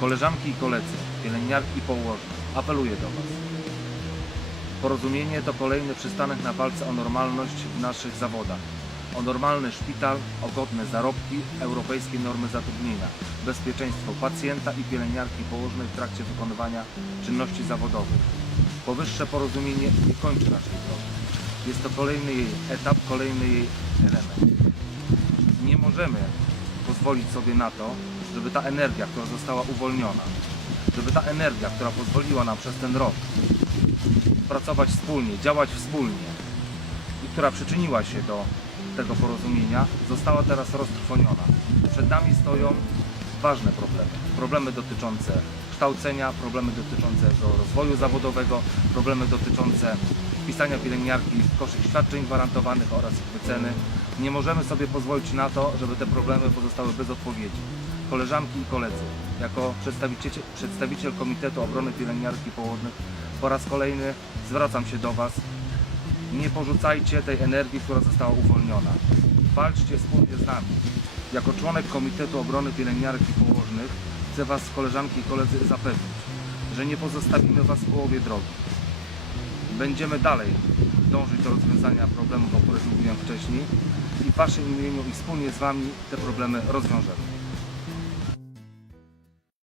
Koleżanki i koledzy, pielęgniarki i położne, apeluję do Was. Porozumienie to kolejny przystanek na walce o normalność w naszych zawodach. O normalny szpital, o godne zarobki, europejskie normy zatrudnienia, bezpieczeństwo pacjenta i pielęgniarki położnej w trakcie wykonywania czynności zawodowych. Powyższe porozumienie nie kończy naszej drogi. Jest to kolejny jej etap, kolejny jej element. Nie możemy pozwolić sobie na to, żeby ta energia, która została uwolniona, żeby ta energia, która pozwoliła nam przez ten rok pracować wspólnie, działać wspólnie i która przyczyniła się do tego porozumienia, została teraz roztrwoniona. Przed nami stoją ważne problemy. Problemy dotyczące kształcenia, problemy dotyczące do rozwoju zawodowego, problemy dotyczące wpisania pielęgniarki w koszyk świadczeń gwarantowanych oraz ich wyceny. Nie możemy sobie pozwolić na to, żeby te problemy pozostały bez odpowiedzi. Koleżanki i koledzy, jako przedstawiciel, przedstawiciel Komitetu Obrony Pielęgniarki Położnych po raz kolejny zwracam się do Was. Nie porzucajcie tej energii, która została uwolniona. Walczcie wspólnie z nami. Jako członek Komitetu Obrony Pielęgniarek i Położnych chcę Was, koleżanki i koledzy, zapewnić, że nie pozostawimy Was w połowie drogi. Będziemy dalej dążyć do rozwiązania problemów, o których mówiłem wcześniej i w Waszym imieniu i wspólnie z Wami te problemy rozwiążemy.